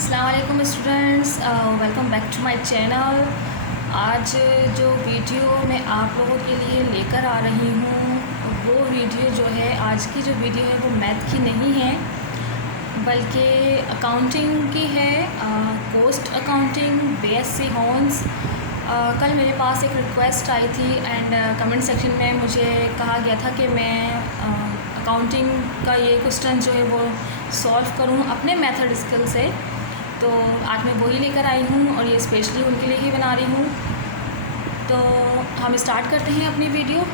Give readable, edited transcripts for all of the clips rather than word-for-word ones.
अस्सलाम वालेकुम students, welcome back to my channel. आज जो वीडियो मैं आप लोगों के लिए लेकर आ रही हूँ वो वीडियो जो है, आज की जो वीडियो है वो मैथ की नहीं है बल्कि अकाउंटिंग की है। Cost accounting BSc horns. कल मेरे पास एक रिक्वेस्ट आई थी एंड कमेंट सेक्शन में मुझे कहा गया था कि मैं अकाउंटिंग का ये क्वेश्चन जो है वो सॉल्व करूँ अपने मेथड स्किल से। तो आज मैं वही लेकर आई हूँ और ये स्पेशली उनके लिए ही बना रही हूँ। तो हम स्टार्ट करते हैं अपनी वीडियो।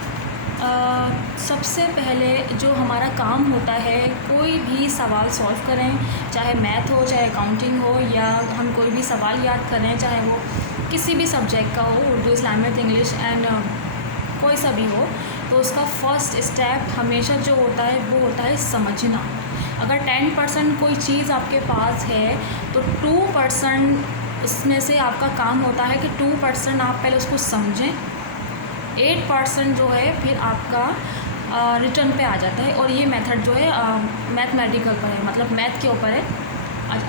सबसे पहले जो हमारा काम होता है, कोई भी सवाल सॉल्व करें, चाहे मैथ हो, चाहे अकाउंटिंग हो, या हम कोई भी सवाल याद करें, चाहे वो किसी भी सब्जेक्ट का हो, उर्दू, इस्लामिक, इंग्लिश एंड कोई सा भी हो, तो उसका फर्स्ट स्टेप हमेशा जो होता है वो होता है समझना। अगर 10% कोई चीज़ आपके पास है तो 2% उसमें से आपका काम होता है कि 2% आप पहले उसको समझें। 8% जो है फिर आपका रिटर्न पे आ जाता है। और ये मेथड जो है मैथमेटिकल पर है, मतलब मैथ के ऊपर है।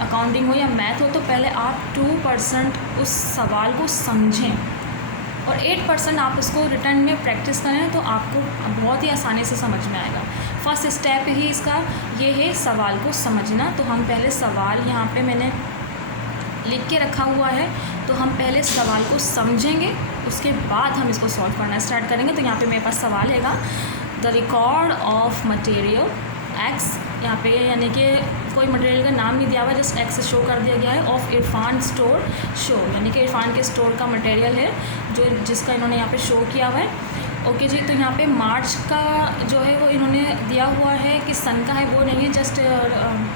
अकाउंटिंग हो या मैथ हो, तो पहले आप 2% उस सवाल को समझें और 8% आप उसको रिटर्न में प्रैक्टिस करें तो आपको बहुत ही आसानी से समझ में आएगा। फर्स्ट स्टेप ही इसका ये है, सवाल को समझना। तो हम पहले सवाल यहाँ पे मैंने लिख के रखा हुआ है, तो हम पहले सवाल को समझेंगे, उसके बाद हम इसको सॉल्व करना स्टार्ट करेंगे। तो यहाँ पे मेरे पास सवाल हैगा, the record of material x. यहाँ पे यानी कि कोई मटेरियल का नाम नहीं दिया हुआ, जस्ट एक्स शो कर दिया गया है। ऑफ इरफान स्टोर शो, यानी कि इरफान के स्टोर का मटेरियल है जो जिसका इन्होंने यहाँ पे शो किया हुआ है। ओके जी, तो यहाँ पे मार्च का जो है वो इन्होंने दिया हुआ है कि सन का है, वो नहीं है, जस्ट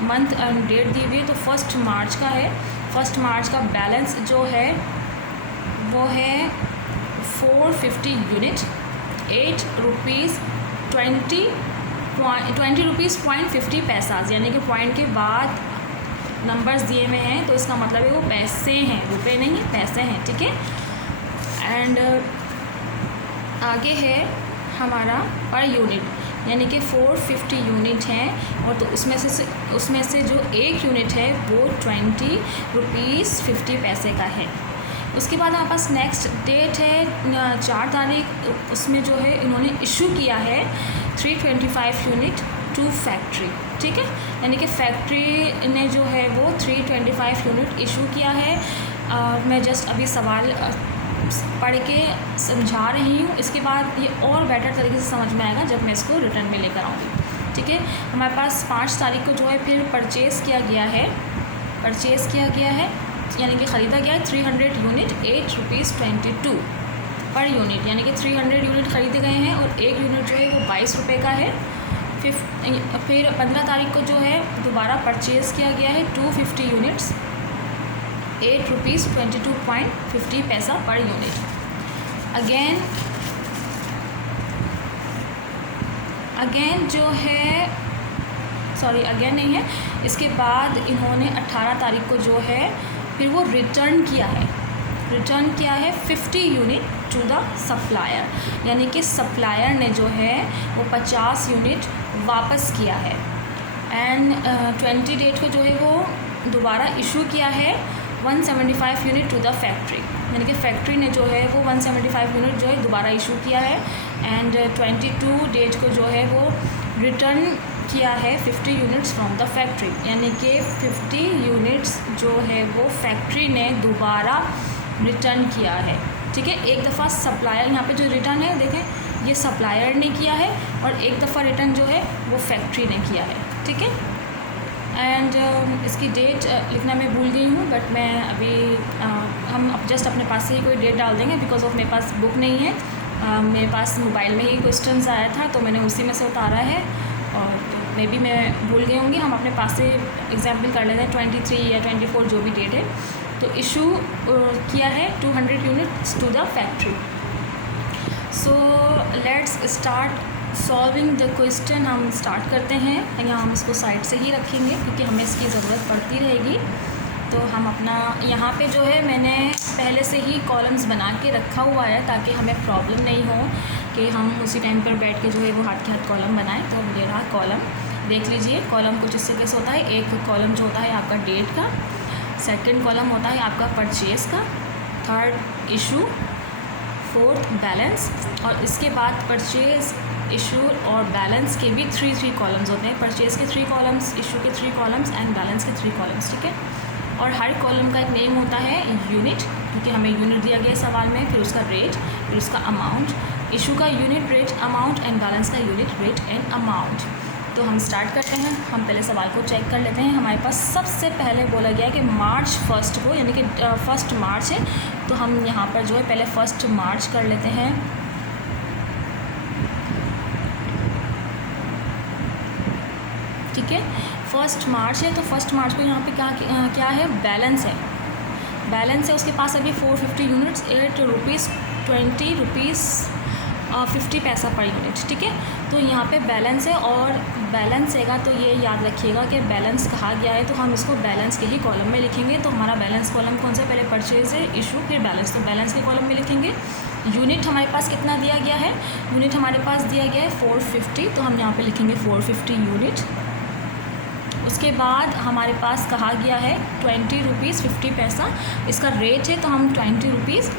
मंथ एंड डेट दी हुई है। तो 1 मार्च का है। 1 मार्च का बैलेंस जो है वो है 450 यूनिट, 8 रुपीज़ 20 रुपीज़ .50 पैसा, यानी कि पॉइंट के बाद नंबर्स दिए हुए हैं, तो इसका मतलब है वो पैसे हैं, रुपए नहीं है, पैसे हैं। ठीक है। एंड आगे है हमारा पर यूनिट, यानी कि 450 यूनिट हैं, और तो उसमें से जो एक यूनिट है वो 20 रुपीज़ 50 पैसे का है। उसके बाद हमारे पास नेक्स्ट डेट है 4 तारीख। उसमें जो है इन्होंने इशू किया है 325 यूनिट टू फैक्ट्री। ठीक है, यानी कि फैक्ट्री ने जो है वो 325 यूनिट इशू किया है। मैं जस्ट अभी सवाल पढ़ के समझा रही हूँ, इसके बाद ये और बेटर तरीके से समझ में आएगा जब मैं इसको रिटर्न में लेकर आऊँगी। ठीक है, हमारे पास 5 तारीख को जो है फिर परचेज़ किया गया है, यानी कि ख़रीदा गया है 300 यूनिट, 8 रुपीज़ 22 पर यूनिट, यानी कि 300 यूनिट ख़रीदे गए हैं और एक यूनिट जो है वो 22 रुपये का है। फिर 15 तारीख को जो है दोबारा परचेज़ किया गया है 250 यूनिट्स, 8 रुपीज़ 22.50 पैसा पर यूनिट। अगेन जो है, सॉरी अगेन नहीं है, इसके बाद इन्होंने 18 तारीख को जो है फिर वो रिटर्न किया है 50 यूनिट टू द सप्लायर, यानी कि सप्लायर ने जो है वो 50 यूनिट वापस किया है। एंड 20 डेट को जो है वो दोबारा इशू किया है 175 यूनिट टू द फैक्ट्री, यानी कि फैक्ट्री ने जो है वो 175 यूनिट जो है दोबारा इशू किया है। एंड 22 डेट को जो है वो रिटर्न किया है 50 यूनिट्स फ्रॉम द फैक्ट्री, यानी कि 50 यूनिट्स जो है वो फैक्ट्री ने दोबारा रिटर्न किया है। ठीक है, एक दफ़ा सप्लायर, यहाँ पे जो रिटर्न है देखें, ये सप्लायर ने किया है और एक दफ़ा रिटर्न जो है वो फैक्ट्री ने किया है। ठीक है, एंड इसकी डेट लिखना मैं भूल गई हूँ, बट मैं अभी हम जस्ट अपने पास से ही कोई डेट डाल देंगे, बिकॉज ऑफ मेरे पास बुक नहीं है। मेरे पास मोबाइल में ही क्वेश्चंस आया था तो मैंने उसी में से उतारा है, और तो मे बी मैं भूल गई होंगी। हम अपने पास से एग्जाम्पल कर लेते हैं 23 या 24 जो भी डेट है। तो इशू किया है 200 units to the factory. So let's start solving the question. हम स्टार्ट करते हैं। यहाँ हम इसको साइड से ही रखेंगे क्योंकि हमें इसकी ज़रूरत पड़ती रहेगी। तो हम अपना यहाँ पे जो है मैंने पहले से ही कॉलम्स बना के रखा हुआ है ताकि हमें प्रॉब्लम नहीं हो कि हम उसी टाइम पर बैठ के जो है वो हाथ के हाथ कॉलम बनाएं। तो ये रहा कॉलम, देख लीजिए कॉलम कुछ इससे कैसे होता है। एक कॉलम जो होता है आपका डेट का, सेकंड कॉलम होता है आपका परचेज़ का, थर्ड इशू, फोर्थ बैलेंस, और इसके बाद परचेज़, इशू और बैलेंस के भी थ्री कॉलम्स होते हैं। परचेज़ के 3 कॉलम्स, इशू के 3 कॉलम्स एंड बैलेंस के 3 कॉलम्स, ठीक है। और हर कॉलम का एक नेम होता है यूनिट, क्योंकि हमें यूनिट दिया गया सवाल में, फिर उसका रेट, फिर उसका अमाउंट, इशू का unit rate amount and balance का यूनिट रेट एंड अमाउंट। तो हम स्टार्ट करते हैं। हम पहले सवाल को चेक कर लेते हैं। हमारे पास सबसे पहले बोला गया है कि मार्च 1 को, यानी कि 1 मार्च है, तो हम यहाँ पर जो है पहले 1 मार्च कर लेते हैं। ठीक है, 1 मार्च है, तो 1 मार्च को यहाँ पे क्या है, बैलेंस है। बैलेंस है उसके पास अभी 450 यूनिट्स, 8 रुपीज़ 20 रुपीज़ 50 पैसा पर यूनिट, ठीक है। तो यहाँ पे बैलेंस है, और बैलेंस हैगा तो ये याद रखिएगा कि बैलेंस कहा गया है, तो हम इसको बैलेंस के ही कॉलम में लिखेंगे। तो हमारा बैलेंस कॉलम कौन सा, पहले परचेज़ है, इशू, फिर बैलेंस, तो बैलेंस के कॉलम में लिखेंगे। यूनिट हमारे पास कितना दिया गया है, यूनिट हमारे पास दिया गया है 450, तो हम यहाँ पे लिखेंगे 450 यूनिट। उसके बाद हमारे पास कहा गया है 20 रुपीज़ 50 पैसा, इसका रेट है, तो हम 20 रुपीज़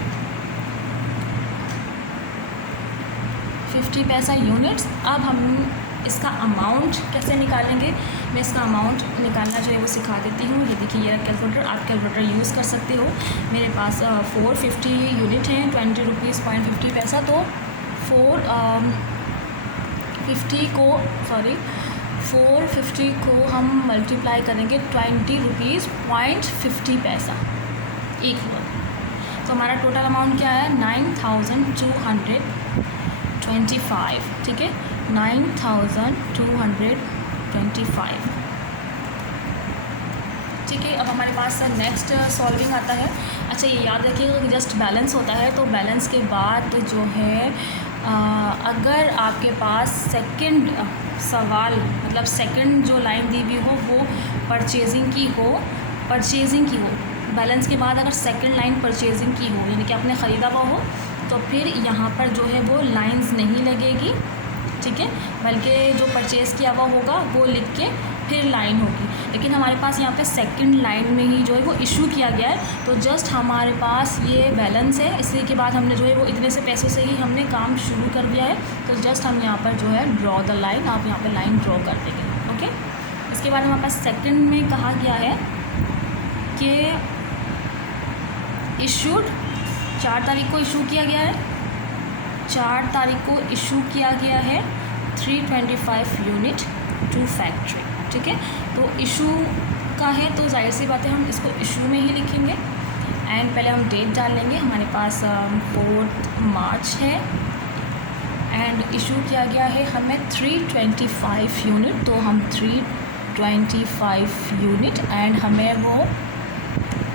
50 पैसा यूनिट्स। अब हम इसका अमाउंट कैसे निकालेंगे, मैं इसका अमाउंट निकालना जो है वो सिखा देती हूँ। ये देखिए, ये कैलकुलेटर, आप कैलकुलेटर यूज़ कर सकते हो। मेरे पास 450 यूनिट हैं, 20 रुपीज़ 50 पैसा, तो 450 को हम मल्टीप्लाई करेंगे 20 रुपीज़ 50 पैसा, एक हुआ। तो हमारा टोटल अमाउंट क्या है, 9225, ठीक है, 9225, ठीक है। अब हमारे पास नेक्स्ट सॉल्विंग आता है। अच्छा, ये याद रखिएगा कि जस्ट बैलेंस होता है, तो बैलेंस के बाद जो है अगर आपके पास सेकंड सवाल, मतलब सेकंड जो लाइन दी हुई हो वो परचेजिंग की हो, बैलेंस के बाद अगर सेकंड लाइन परचेजिंग की हो, यानी कि आपने ख़रीदा हुआ हो, तो फिर यहाँ पर जो है वो लाइंस नहीं लगेगी, ठीक है, बल्कि जो परचेज़ किया हुआ होगा वो लिख के फिर लाइन होगी। लेकिन हमारे पास यहाँ पे सेकंड लाइन में ही जो है वो इशू किया गया है, तो जस्ट हमारे पास ये बैलेंस है, इसलिए के बाद हमने जो है वो इतने से पैसों से ही हमने काम शुरू कर दिया है। तो जस्ट हम यहाँ पर जो है ड्रॉ द लाइन, आप यहाँ पे लाइन ड्रॉ कर देंगे, ओके। इसके बाद हमारे पास सेकंड में कहा गया है कि इशूड 4 तारीख को इशू किया गया है, 4 तारीख को इशू किया गया है 325 यूनिट टू फैक्ट्री, ठीक है। तो इशू का है, तो जाहिर सी बात है हम इसको इशू में ही लिखेंगे। एंड पहले हम डेट डाल लेंगे, हमारे पास 4 मार्च है, एंड इशू किया गया है हमें 325 यूनिट, तो हम 325 यूनिट, एंड हमें वो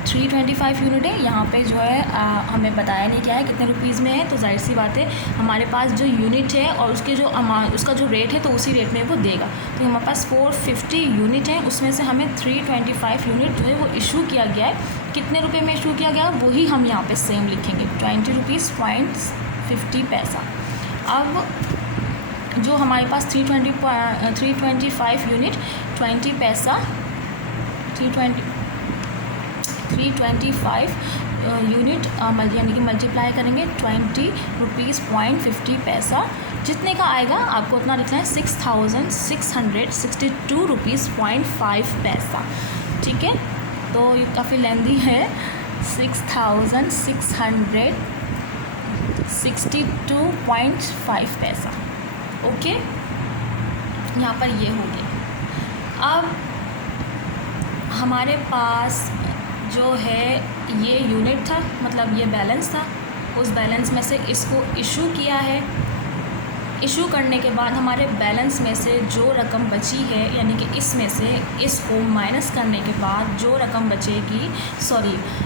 325 यूनिट है। यहाँ पे जो है हमें बताया नहीं क्या है, कितने रुपीज़ में है, तो जाहिर सी बात है हमारे पास जो यूनिट है और उसके जो अमाउंट, उसका जो रेट है, तो उसी रेट में वो देगा। तो हमारे पास 450 यूनिट है, उसमें से हमें 325 यूनिट जो है वो इशू किया गया है। कितने रुपए में इशू किया गया, वही हम यहाँ पे सेम लिखेंगे, 20 रुपीज़ 50 पैसा। अब जो हमारे पास 325 यूनिट 20 पैसा, 325 यूनिट यानी कि मल्टीप्लाई करेंगे 20 रुपीज़ 50 पैसा, जितने का आएगा आपको उतना लिखना है, 6662 रुपीज़ 5 पैसा, ठीक है। तो ये काफ़ी लेंदी है, 6662.5 पैसा, ओके। यहाँ पर ये हो गया। अब हमारे पास जो है ये यूनिट था, मतलब ये बैलेंस था, उस बैलेंस में से इसको इशू किया है। इशू करने के बाद हमारे बैलेंस में से जो रकम बची है, यानी कि इसमें से इसको माइनस करने के बाद जो रकम बचेगी,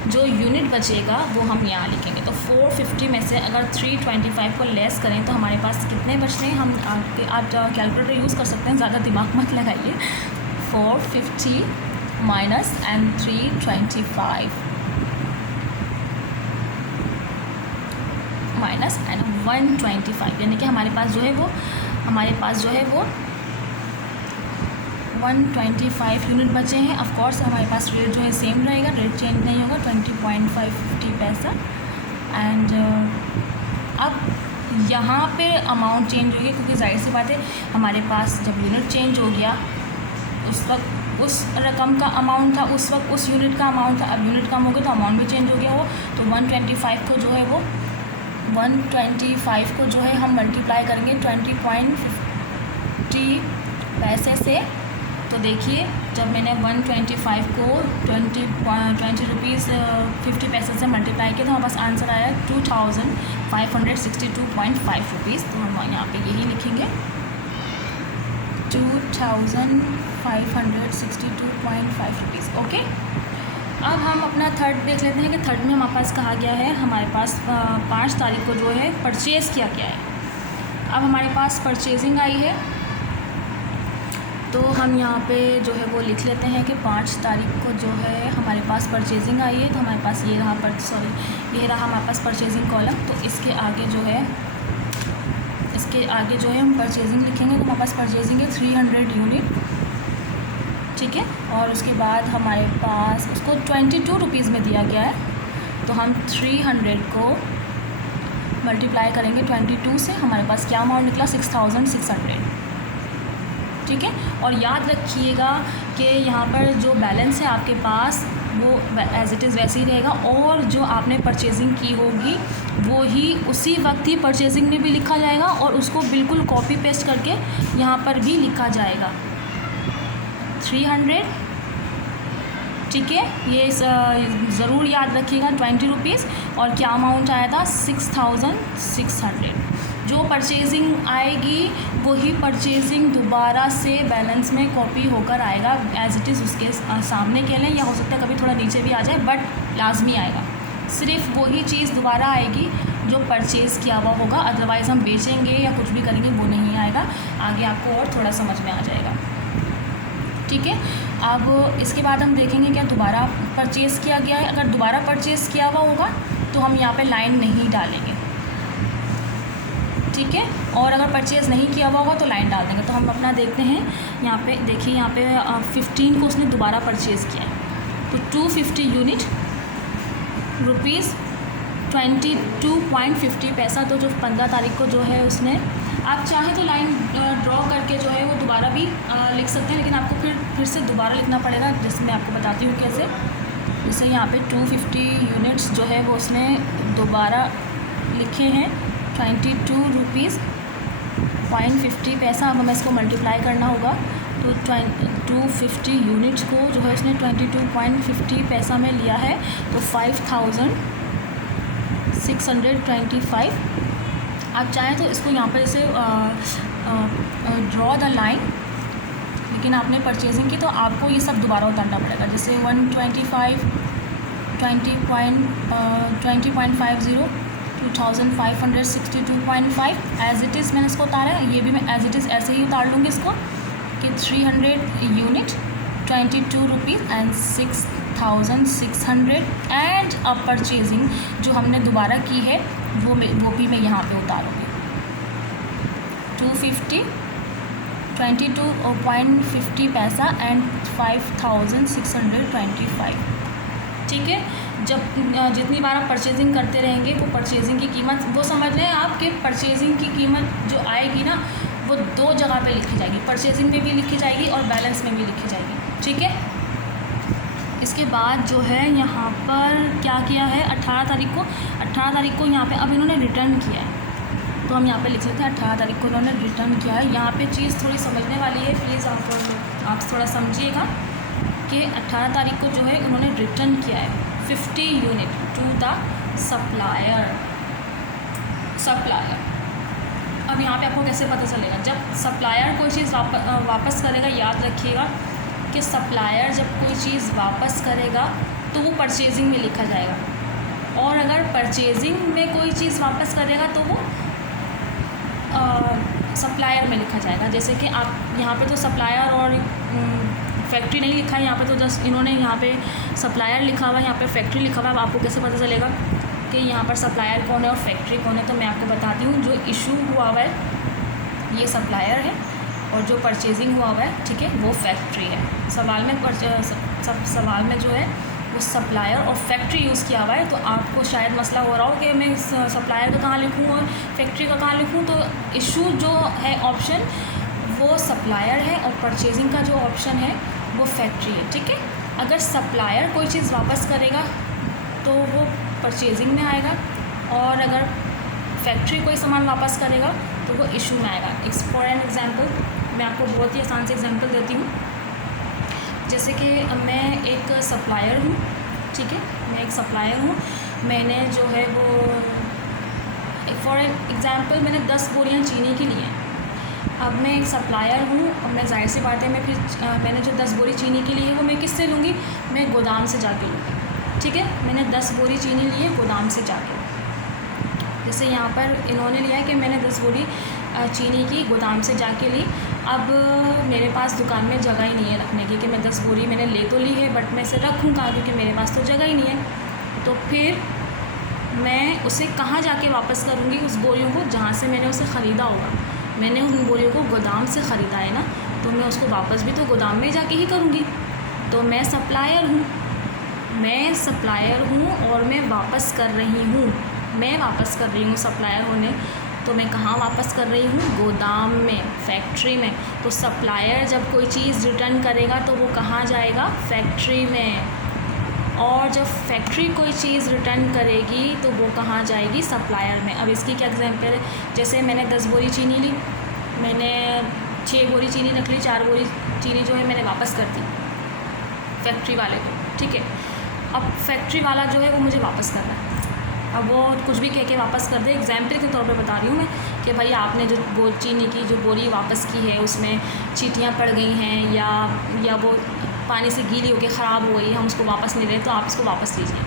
जो यूनिट बचेगा वो हम यहाँ लिखेंगे। तो 450 में से अगर 325 को लेस करें तो हमारे पास कितने बचते हैं, आप कैलकुलेटर यूज़ कर सकते हैं, ज़्यादा दिमाग मत लगाइए। 450 माइनस एंड 325 माइनस एंड 125, यानी कि हमारे पास जो है वो 125 यूनिट बचे हैं। ऑफ कोर्स हमारे पास रेट जो है सेम रहेगा, रेट चेंज नहीं होगा, 20.550 पैसा। एंड अब यहाँ पे अमाउंट चेंज हो गया, क्योंकि जाहिर सी बात है हमारे पास जब यूनिट चेंज हो गया उस वक्त उस रकम का अमाउंट था, उस वक्त उस यूनिट का अमाउंट था, अब यूनिट कम हो गया तो अमाउंट भी चेंज हो गया वो। तो 125 को जो है वो 125 को जो है हम मल्टीप्लाई करेंगे 20.50 पैसे से। तो देखिए जब मैंने 125 को 20 रुपीज़ 50 पैसे से मल्टीप्लाई किया तो हमारे पास आंसर आया 2562.5 रुपीज़। तो हम यहाँ पे यही लिखेंगे 2562.5 रुपीज़। ओके, अब हम अपना थर्ड देख लेते हैं कि थर्ड में हमारे पास कहा गया है, हमारे पास 5 तारीख को जो है परचेज़ किया गया है। अब हमारे पास परचेजिंग आई है तो हम यहाँ पे जो है वो लिख लेते हैं कि 5 तारीख को जो है हमारे पास परचेजिंग आई है। तो हमारे पास ये रहा ये रहा हमारे पास परचेजिंग कॉलम। तो इसके आगे जो है हम परचेजिंग लिखेंगे तो हमारे पास परचेजिंग है 300 यूनिट, ठीक है। और उसके बाद हमारे पास उसको 22 रुपीज़ में दिया गया है, तो हम 300 को मल्टीप्लाई करेंगे 22 से, हमारे पास क्या अमाउंट निकला 6600, ठीक है। और याद रखिएगा कि यहाँ पर जो बैलेंस है आपके पास वो एज़ इट इज़ वैसे ही रहेगा, और जो आपने परचेजिंग की होगी वो ही उसी वक्त ही परचेजिंग में भी लिखा जाएगा और उसको बिल्कुल कॉपी पेस्ट करके यहाँ पर भी लिखा जाएगा 300, ठीक है। ये ज़रूर याद रखिएगा 20 रुपीज़, और क्या अमाउंट आया था 6600। जो परचेजिंग आएगी वही परचेजिंग दोबारा से बैलेंस में कॉपी होकर आएगा एज़ इट इज़ उसके सामने के लिए, या हो सकता है कभी थोड़ा नीचे भी आ जाए, बट लाजमी आएगा। सिर्फ वही चीज़ दोबारा आएगी जो परचेज़ किया हुआ होगा, अदरवाइज़ हम बेचेंगे या कुछ भी करेंगे वो नहीं आएगा। आगे आपको और थोड़ा समझ में आ जाएगा, ठीक है। अब इसके बाद हम देखेंगे क्या दोबारा परचेज़ किया गया है। अगर दोबारा परचेज़ किया हुआ होगा तो हम यहाँ पे लाइन नहीं डालेंगे, ठीक है। और अगर परचेज़ नहीं किया हुआ होगा तो लाइन डाल देंगे। तो हम अपना देखते हैं, यहाँ पे देखिए, यहाँ पे 15 को उसने दोबारा परचेज़ किया है तो 250 यूनिट रुपीज़ 22.50 पैसा। तो जो 15 तारीख को जो है उसने, आप चाहें तो लाइन ड्रॉ करके जो है वो दोबारा भी लिख सकते हैं, लेकिन आपको फिर से दोबारा लिखना पड़ेगा, जिसमें आपको बताती हूँ कैसे। जैसे यहाँ पे 250 यूनिट्स जो है वो उसने दोबारा लिखे हैं 22 रुपीज़ 0.50 पैसा। अब हमें इसको मल्टीप्लाई करना होगा तो 250 यूनिट्स को जो है उसने 22.50 पैसा में लिया है, तो 5625। आप चाहें तो इसको यहाँ पर जैसे ड्रॉ द लाइन, लेकिन आपने परचेजिंग की तो आपको ये सब दोबारा उतारना पड़ेगा। जैसे 125 20.50 2562.5 एज़ इट इज़ मैंने इसको उतारा है। ये भी मैं एज़ इट इज़ ऐसे ही उतार लूँगी इसको कि 300 यूनिट 22 रुपीज़ एंड 6600 एंड अब परचेजिंग जो हमने दोबारा की है वो भी मैं यहाँ पे उतारूँगी 250 22.50 पैसा एंड 5625, ठीक है। जब जितनी बार आप परचेजिंग करते रहेंगे वो परचेजिंग की कीमत, वो समझ रहे हैं आपके परचेजिंग की कीमत जो आएगी ना वो 2 जगह पे लिखी जाएगी, परचेजिंग में भी लिखी जाएगी और बैलेंस में भी लिखी जाएगी, ठीक है। इसके बाद जो है यहाँ पर क्या किया है 18 तारीख को यहाँ पे अब इन्होंने रिटर्न किया है, तो हम यहाँ पे लिख लेते हैं 18 तारीख को इन्होंने रिटर्न किया है। यहाँ पे चीज़ थोड़ी समझने वाली है, प्लीज़ आप थोड़ा समझिएगा कि 18 तारीख को जो है उन्होंने रिटर्न किया है 50 यूनिट टू द सप्लायर। अब यहाँ पे आपको कैसे पता चलेगा, जब सप्लायर कोई चीज़ वापस करेगा, याद रखिएगा कि सप्लायर जब कोई चीज़ वापस करेगा तो वो परचेजिंग में लिखा जाएगा, और अगर परचेजिंग में कोई चीज़ वापस करेगा तो वो सप्लायर में लिखा जाएगा। जैसे कि आप यहाँ पे तो सप्लायर और फैक्ट्री नहीं लिखा है, यहाँ पे तो जस्ट इन्होंने यहाँ पे सप्लायर लिखा हुआ है, यहाँ पे फैक्ट्री लिखा हुआ है। अब आपको कैसे पता चलेगा कि यहाँ पर सप्लायर कौन है और फैक्ट्री कौन है, तो मैं आपको बताती हूँ। जो इशू हुआ हुआ है ये सप्लायर है और जो परचेजिंग हुआ है, ठीक है, वो फैक्ट्री है। सवाल में जो है वो सप्लायर और फैक्ट्री यूज़ किया हुआ है। तो आपको शायद मसला हो रहा हो कि मैं सप्लायर का कहाँ लिखूँ और फैक्ट्री का कहाँ लिखूँ। तो इशू जो है ऑप्शन वो सप्लायर है और परचेजिंग का जो ऑप्शन है वो फैक्ट्री है, ठीक है। अगर सप्लायर कोई चीज़ वापस करेगा तो वो परचेजिंग में आएगा, और अगर फैक्ट्री कोई सामान वापस करेगा तो वो इशू में आएगा। फॉर एन एग्ज़ाम्पल मैं आपको बहुत ही आसान से एग्जांपल देती हूँ। जैसे कि मैं एक सप्लायर हूँ, ठीक है, मैं एक सप्लायर हूँ। मैंने जो है वो फॉर एन एग्ज़ाम्पल मैंने 10 बोरियाँ चीनी की ली हैं। अब मैं एक सप्लायर हूँ और मैं जाहिर सी बात है मैं मैंने जो 10 बोरी चीनी की ली है वो मैं किससे लूँगी, मैं गोदाम से जाके लूँगी, ठीक है। मैंने 10 बोरी चीनी ली है गोदाम से जाके। जैसे यहाँ पर इन्होंने लिया है कि मैंने 10 बोरी चीनी की गोदाम से जाके ली। अब मेरे पास दुकान में जगह ही नहीं है रखने की कि मैं 10 बोरी मैंने ले तो ली है बट मैं इसे रखूँ कहाँ, क्योंकि मेरे पास तो जगह ही नहीं है। तो फिर मैं उसे कहाँ जाके वापस करूँगी, उस बोरियों को जहाँ से मैंने उसे ख़रीदा होगा। मैंने उन बोरियों को गोदाम से ख़रीदा है ना, तो मैं उसको वापस भी तो गोदाम में जाके ही करूँगी। तो मैं सप्लायर हूँ और मैं वापस कर रही हूँ सप्लायर होने। तो मैं कहाँ वापस कर रही हूँ, गोदाम में, फैक्ट्री में। तो सप्लायर जब कोई चीज़ रिटर्न करेगा तो वो कहाँ जाएगा, फैक्ट्री में। और जब फैक्ट्री कोई चीज़ रिटर्न करेगी तो वो कहाँ जाएगी, सप्लायर में। अब इसकी क्या एग्जांपल है, जैसे मैंने 10 बोरी चीनी ली, मैंने 6 बोरी चीनी रख ली, 4 बोरी चीनी जो है मैंने वापस कर दी फैक्ट्री वाले को, ठीक है। अब फैक्ट्री वाला जो है वो मुझे वापस कर रहा है। अब वो कुछ भी कह के वापस कर दे, एग्जाम्पल के तौर पे बता रही हूँ मैं कि भाई आपने जो चीनी की जो बोरी वापस की है उसमें चींटियाँ पड़ गई हैं या वो पानी से गीली होकर ख़राब हो गई, हम उसको वापस नहीं रहे, तो आप इसको वापस लीजिए।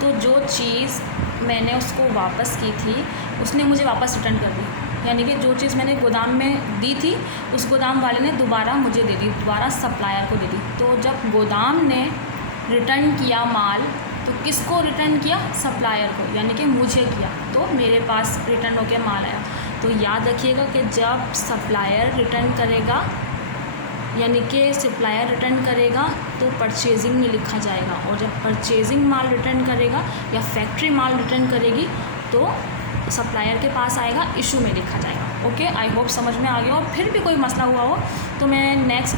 तो जो चीज़ मैंने उसको वापस की थी उसने मुझे वापस रिटर्न कर दी, यानी कि जो चीज़ मैंने गोदाम में दी थी उस गोदाम वाले ने दोबारा मुझे दे दी, दोबारा सप्लायर को दे दी। तो जब गोदाम ने रिटर्न किया माल तो किसको रिटर्न किया, सप्लायर को, यानी कि मुझे किया। तो मेरे पास रिटर्न होकर माल आया। तो याद रखिएगा कि जब सप्लायर रिटर्न करेगा, यानी कि सप्लायर रिटर्न करेगा तो परचेजिंग में लिखा जाएगा, और जब परचेजिंग माल रिटर्न करेगा या फैक्ट्री माल रिटर्न करेगी तो सप्लायर के पास आएगा, इशू में लिखा जाएगा। ओके, आई होप समझ में आ गया। और फिर भी कोई मसला हुआ हो तो मैं नेक्स्ट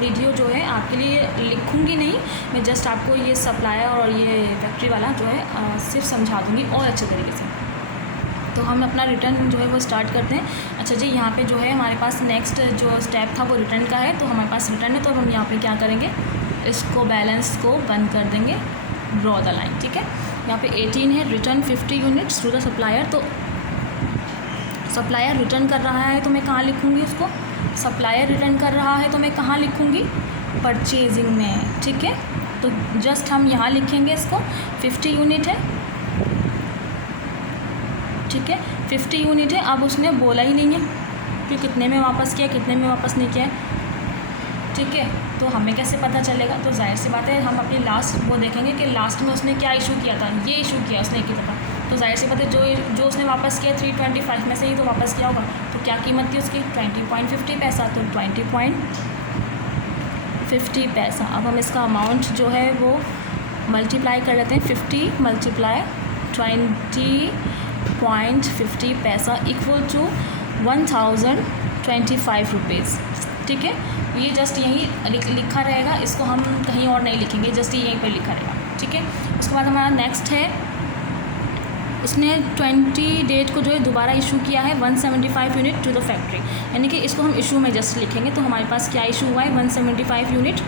वीडियो जो है आपके लिए लिखूँगी नहीं, मैं जस्ट आपको ये सप्लायर और ये फैक्ट्री वाला जो है सिर्फ समझा दूँगी और अच्छे तरीके से। तो हम अपना रिटर्न जो है वो स्टार्ट करते हैं। अच्छा जी, यहाँ पे जो है हमारे पास नेक्स्ट जो स्टेप था वो रिटर्न का है। तो हमारे पास रिटर्न है तो हम यहाँ पे क्या करेंगे, इसको बैलेंस को बंद कर देंगे, ड्रॉ द लाइन, ठीक है। यहाँ पे 18 है, return 50 units to the supplier. तो सप्लायर रिटर्न कर रहा है तो मैं कहाँ लिखूँगी उसको, सप्लायर रिटर्न कर रहा है तो मैं कहाँ लिखूँगी, परचेजिंग में, ठीक है। तो जस्ट हम यहाँ लिखेंगे इसको, 50 यूनिट है, ठीक है, 50 यूनिट है। अब उसने बोला ही नहीं है कि कितने में वापस किया, कितने में वापस नहीं किया, ठीक है। तो हमें कैसे पता चलेगा, तो जाहिर सी बात है हम अपनी लास्ट वो देखेंगे कि लास्ट में उसने क्या इशू किया था, ये इशू किया उसने एक ही दफ़ा। तो जाहिर सी बात है जो उसने वापस किया 325 में से ही तो वापस किया होगा। तो क्या कीमत थी उसकी, 20.50 पैसा, तो 20.50 पैसा। अब हम इसका अमाउंट जो है वो मल्टीप्लाई कर लेते हैं, 50 मल्टीप्लाई 20.50 पैसा इक्वल टू 1025 रुपीज़, ठीक है। ये जस्ट यहीं लिखा रहेगा, इसको हम कहीं और नहीं लिखेंगे, जस्ट यहीं पर लिखा रहेगा, ठीक है। उसके बाद हमारा नेक्स्ट है, उसने 20 डेट को जो है दोबारा इशू किया है 175 यूनिट टू द फैक्ट्री, यानी कि इसको हम इशू में जस्ट लिखेंगे। तो हमारे पास क्या इशू हुआ है, 175 यूनिट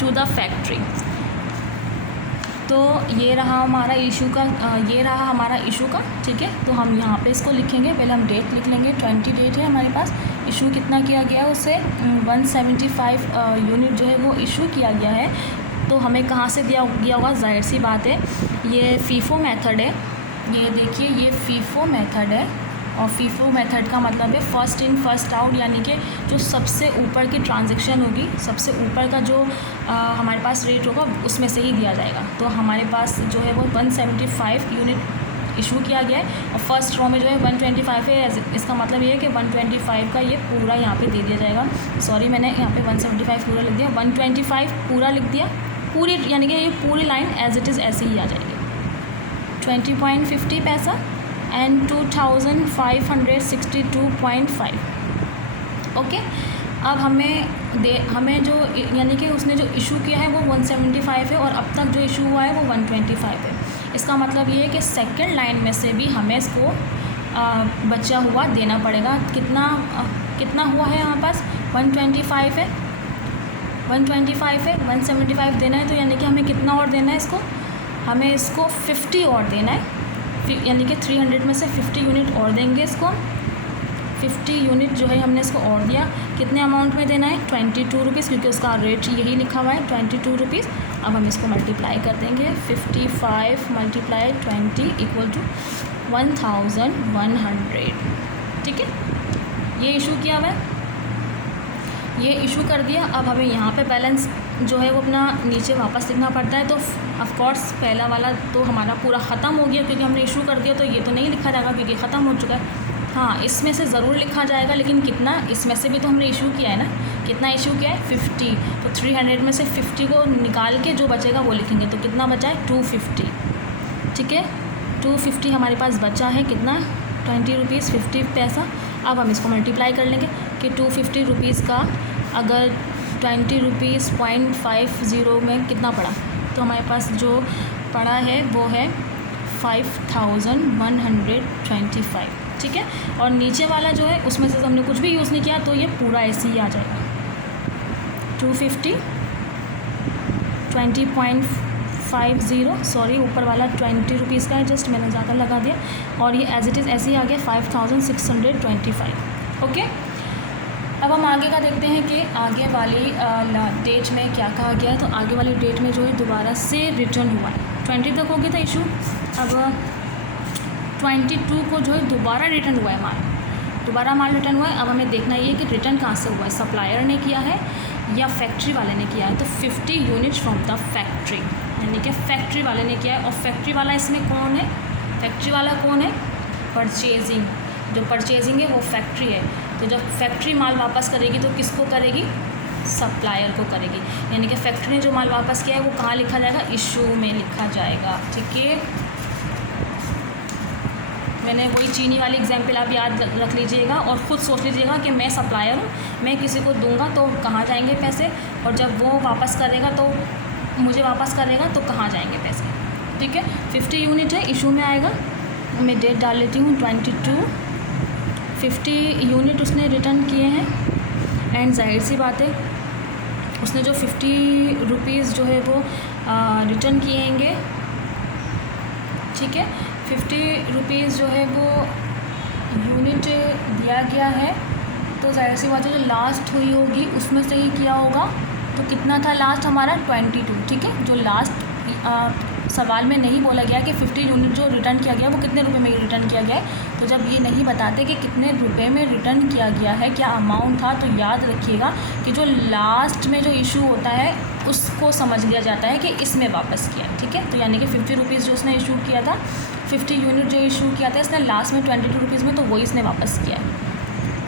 टू द फैक्ट्री। तो ये रहा हमारा इशू का, ठीक है। तो हम यहाँ पे इसको लिखेंगे, पहले हम डेट लिख लेंगे, 20 डेट है हमारे पास, इशू कितना किया गया उसे 175 यूनिट जो है वो इशू किया गया है। तो हमें कहाँ से दिया होगा, जाहिर सी बात है ये फीफो मेथड है, ये देखिए ये फीफो मेथड है, और फीफो मेथड का मतलब है फर्स्ट इन फर्स्ट आउट, यानी कि जो सबसे ऊपर की ट्रांजैक्शन होगी, सबसे ऊपर का जो हमारे पास रेट होगा उसमें से ही दिया जाएगा। तो हमारे पास जो है वो 175 यूनिट इशू किया गया है, और फर्स्ट रो में जो है 125 है। इसका मतलब ये है कि 125 का ये पूरा यहाँ पे दे दिया जाएगा। सॉरी, मैंने यहाँ पे 175 पूरा लिख दिया, 125 पूरा लिख दिया, पूरी यानी कि ये पूरी लाइन एज इट इज़ ऐसे ही आ जाएगी। 20.50 पैसा एंड 2562.5। ओके, अब हमें जो यानी कि उसने जो इशू किया है वो 175 है, और अब तक जो इशू हुआ है वो 125 है। इसका मतलब ये है कि सेकंड लाइन में से भी हमें इसको बचा हुआ देना पड़ेगा। कितना हुआ है यहाँ पास? 125 है, 125 है, 175 देना है, तो यानी कि हमें कितना और देना है इसको? हमें इसको 50 और देना है, यानी कि 300 में से 50 यूनिट और देंगे इसको। 50 यूनिट जो है हमने इसको और दिया। कितने अमाउंट में देना है? 22 रुपीज़, क्योंकि उसका रेट यही लिखा हुआ है 22 रुपीज़। अब हम इसको मल्टीप्लाई कर देंगे, 55 × 20 = 1100। ठीक है, ये इशू किया हुआ है, ये इशू कर दिया। अब हमें यहाँ पे बैलेंस जो है वो अपना नीचे वापस लिखना पड़ता है। तो ऑफ कोर्स पहला वाला तो हमारा पूरा ख़त्म हो गया, क्योंकि हमने इशू कर दिया, तो ये तो नहीं लिखा जाएगा क्योंकि ख़त्म हो चुका है। हाँ, इसमें से ज़रूर लिखा जाएगा, लेकिन कितना? इसमें से भी तो हमने इशू किया है ना, कितना इशू किया है? 50। तो 300 में से 50 को निकाल के जो बचेगा वो लिखेंगे। तो कितना बचा है? 250। ठीक है, 250 हमारे पास बचा है। कितना? 20 रुपीज़ 50 पैसा। अब हम इसको मल्टीप्लाई कर लेंगे कि 250 रुपीज़ का अगर 20 रुपीज़ 0.50 में कितना पड़ा, तो हमारे पास जो पड़ा है वो है 5125। ठीक है, और नीचे वाला जो है उसमें से हमने कुछ भी यूज़ नहीं किया, तो ये पूरा ऐसे ही आ जाएगा। 250 20.50, सॉरी ऊपर वाला 20 रुपीज़ का है, जस्ट मैंने ज़्यादा लगा दिया, और ये एज इट इज़ ऐसे ही आ गया 5625। ओके, अब हम आगे का देखते हैं कि आगे वाली डेट में क्या कहा गया है। तो आगे वाली डेट में जो है दोबारा से रिटर्न हुआ है, 20 तक हो गया था इशू, अब 22 को जो है दोबारा रिटर्न हुआ है माल, दोबारा माल रिटर्न हुआ है। अब हमें देखना ये है कि रिटर्न कहाँ से हुआ है, सप्लायर ने किया है या फैक्ट्री वाले ने किया है। तो 50 यूनिट फ्रॉम द फैक्ट्री, यानी कि फैक्ट्री वाले ने किया है। और फैक्ट्री वाला इसमें कौन है? फैक्ट्री वाला कौन है? परचेजिंग। जो परचेजिंग है वो फैक्ट्री है। तो जब फैक्ट्री माल वापस करेगी तो किसको करेगी? सप्लायर को करेगी। यानी कि फैक्ट्री ने जो माल वापस किया है वो कहाँ लिखा जाएगा? इशू में लिखा जाएगा। ठीक है, मैंने वही चीनी वाली एग्जाम्पल आप याद रख लीजिएगा और ख़ुद सोच लीजिएगा कि मैं सप्लायर हूँ, मैं किसी को दूंगा तो कहाँ जाएंगे पैसे, और जब वो वापस करेगा तो मुझे वापस करेगा तो कहाँ जाएंगे पैसे। ठीक है, 50 यूनिट है, इशू में आएगा। मैं डेट डाल लेती हूँ 22। 50 यूनिट उसने रिटर्न किए हैं, एंड जाहिर सी बात है उसने जो 50 रुपीज़ जो है वो रिटर्न किएंगे। ठीक है, 50 रुपीज़ जो है वो यूनिट दिया गया है, तो जाहिर सी बात है जो लास्ट हुई होगी उसमें से ही किया होगा। तो कितना था लास्ट हमारा? 22। ठीक है, जो लास्ट सवाल में नहीं बोला गया कि 50 यूनिट जो रिटर्न किया गया वो कितने रुपए में रिटर्न किया गया है। तो जब ये नहीं बताते कि कितने रुपए में रिटर्न किया गया है, क्या अमाउंट था, तो याद रखिएगा कि जो लास्ट में जो इशू होता है उसको समझ लिया जाता है कि इसमें वापस किया। ठीक है, तो यानी कि 50 रुपीज़ जो उसने इशू किया था, 50 यूनिट जो इशू किया था इसने लास्ट में 22 रुपीज़ में, तो वही इसने वापस किया है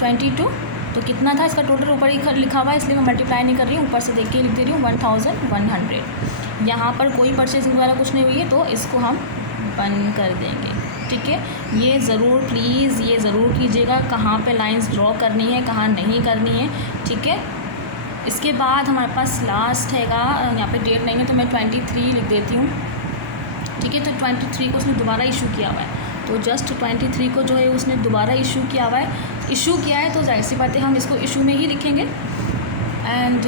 22। तो कितना था इसका टोटल? ऊपर ही लिखा हुआ है इसलिए मैं मल्टीप्लाई नहीं कर रही हूँ, ऊपर से देख के लिख दे रही हूँ 1100। यहाँ पर कोई परचेजिंग वगैरह कुछ नहीं हुई है, तो इसको हम बंद कर देंगे। ठीक है, ये ज़रूर प्लीज़ ये ज़रूर कीजिएगा कहाँ पे लाइंस ड्रॉ करनी है, कहाँ नहीं करनी है। ठीक है, इसके बाद हमारे पास लास्ट हैगा, यहाँ पे डेट नहीं है तो मैं 23 लिख देती हूँ। ठीक है, तो 23 को उसने दोबारा इशू किया हुआ है, तो जस्ट 23 को जो है उसने दोबारा इशू किया हुआ है। इशू किया है तो जाहिर सी बात है हम इसको इशू में ही लिखेंगे। एंड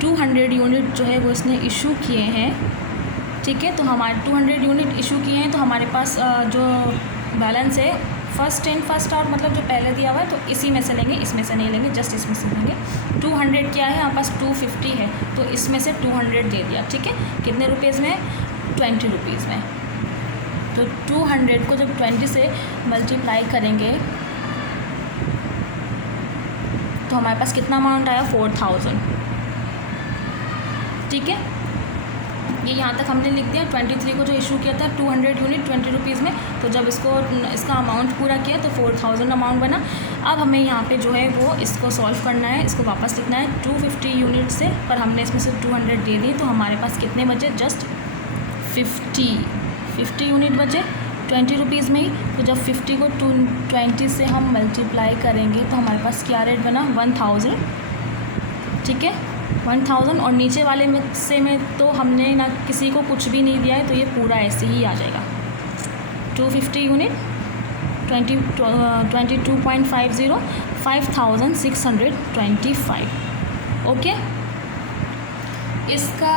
200 यूनिट जो है वो इसने इशू किए हैं। ठीक है, तो हमारे 200 यूनिट इशू किए हैं, तो हमारे पास जो बैलेंस है फर्स्ट इन फर्स्ट आउट, मतलब जो पहले दिया हुआ है, तो इसी में से लेंगे, इसमें से नहीं लेंगे, जस्ट इसमें से लेंगे। 200 क्या है हमारे पास? 250 है, तो इसमें से 200 दे दिया। ठीक है, कितने रुपीज़ में? 20 रुपीज़ में। तो 200 को जब 20 से मल्टीप्लाई करेंगे तो हमारे पास कितना अमाउंट आया? 4000। ठीक है, ये यहाँ तक हमने लिख दिया। 23 को जो इशू किया था 200 यूनिट 20 रुपीज़ में, तो जब इसका अमाउंट पूरा किया तो 4000 अमाउंट बना। अब हमें यहाँ पे जो है वो इसको सॉल्व करना है, इसको वापस लिखना है 250 यूनिट से, पर हमने इसमें सिर्फ 200 दे दी, तो हमारे पास कितने बचे? जस्ट 50 यूनिट बचे 20 रुपीज़ में ही। तो जब 50 को 20 से हम मल्टीप्लाई करेंगे तो हमारे पास क्या रेट बना? 1000। ठीक है, 1000। और नीचे वाले में तो हमने ना किसी को कुछ भी नहीं दिया है, तो ये पूरा ऐसे ही आ जाएगा। 250 यूनिट 22.50 5625। ओके, इसका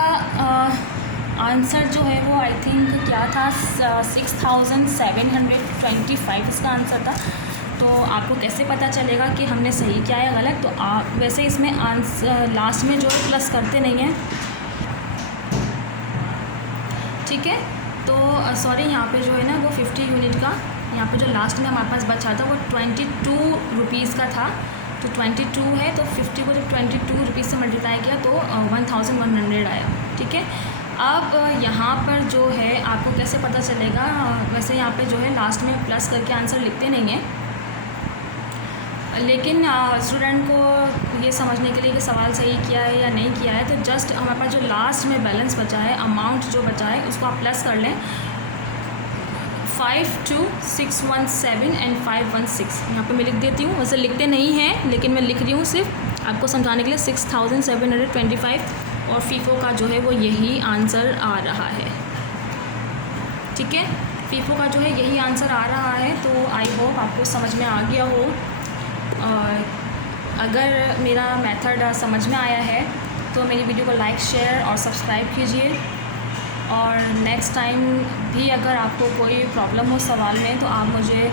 आंसर जो है वो आई थिंक क्या था? 6725 इसका आंसर था। तो आपको कैसे पता चलेगा कि हमने सही किया है गलत? तो आप वैसे इसमें आंसर लास्ट में जो है प्लस करते नहीं हैं, ठीक है। तो सॉरी, यहाँ पे जो है ना वो 50 यूनिट का यहाँ पे जो लास्ट में हमारे पास बचा था वो 22 रुपीज़ का था। तो 22 है, तो 50 को जब 22 रुपीज़ से मल्टीप्लाई किया तो 1100 आया। ठीक है, अब यहाँ पर जो है आपको कैसे पता चलेगा? वैसे यहाँ पे जो है लास्ट में प्लस करके आंसर लिखते नहीं हैं, लेकिन स्टूडेंट को ये समझने के लिए कि सवाल सही किया है या नहीं किया है, तो जस्ट हमारे पास जो लास्ट में बैलेंस बचा है, अमाउंट जो बचा है, उसको आप प्लस कर लें। 52617 एंड 516 यहाँ पे मैं लिख देती हूँ। वैसे लिखते नहीं हैं, लेकिन मैं लिख रही हूँ सिर्फ आपको समझाने के लिए। 6725 और फीफो का जो है वो यही आंसर आ रहा है। ठीक है, फीफो का जो है यही आंसर आ रहा है। तो आई होप आपको समझ में आ गया हो। अगर मेरा मेथड समझ में आया है तो मेरी वीडियो को लाइक, शेयर और सब्सक्राइब कीजिए। और नेक्स्ट टाइम भी अगर आपको कोई प्रॉब्लम हो सवाल में तो आप मुझे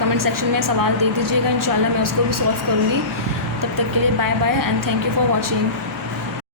कमेंट सेक्शन में सवाल दे दीजिएगा। इंशाल्लाह मैं उसको भी सॉल्व करूँगी। तब तक के लिए bye bye and thank you for watching.